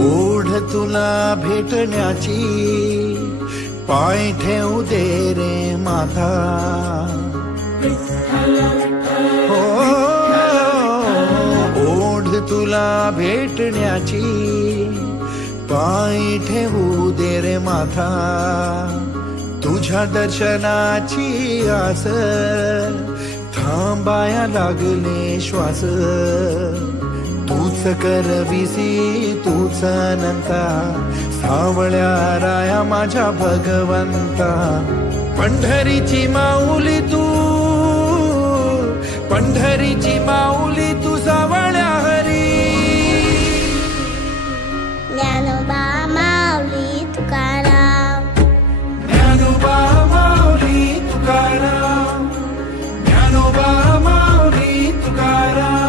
ओढ तुला भेटण्याची पाय ठेवू दे रे माता, हो ओढ तुला भेटण्याची पाय ठेवू दे रे माता, तुझ्या दर्शनाची आस थांबाया लागले श्वास, तूच करविसी तूच अनंता, सावळ्या राया माझ्या भगवंता, पंढरीची माऊली तू, पंढरीची माऊली तू सावळ्या हरी. ज्ञानोबा माऊली तुकाराम, ज्ञानोबा माऊली तुकाराम, ज्ञानोबा माऊली तुकाराम.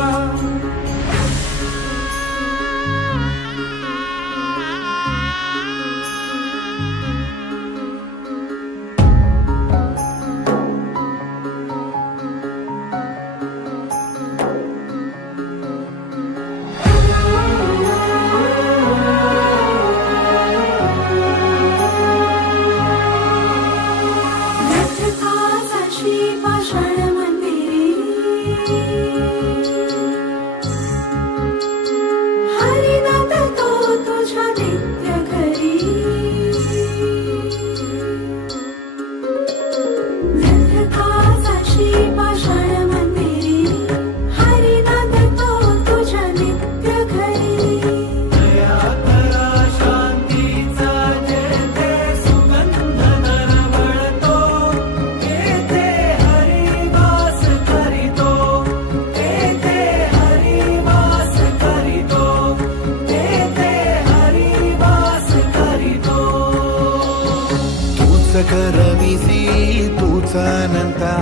करविसी तूच अनंता,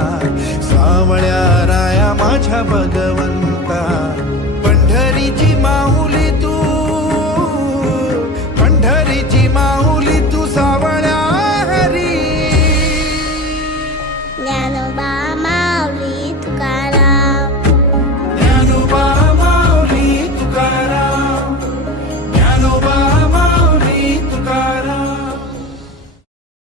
सावळ्या राया माझ्या भगवंता, पंढरीची माऊ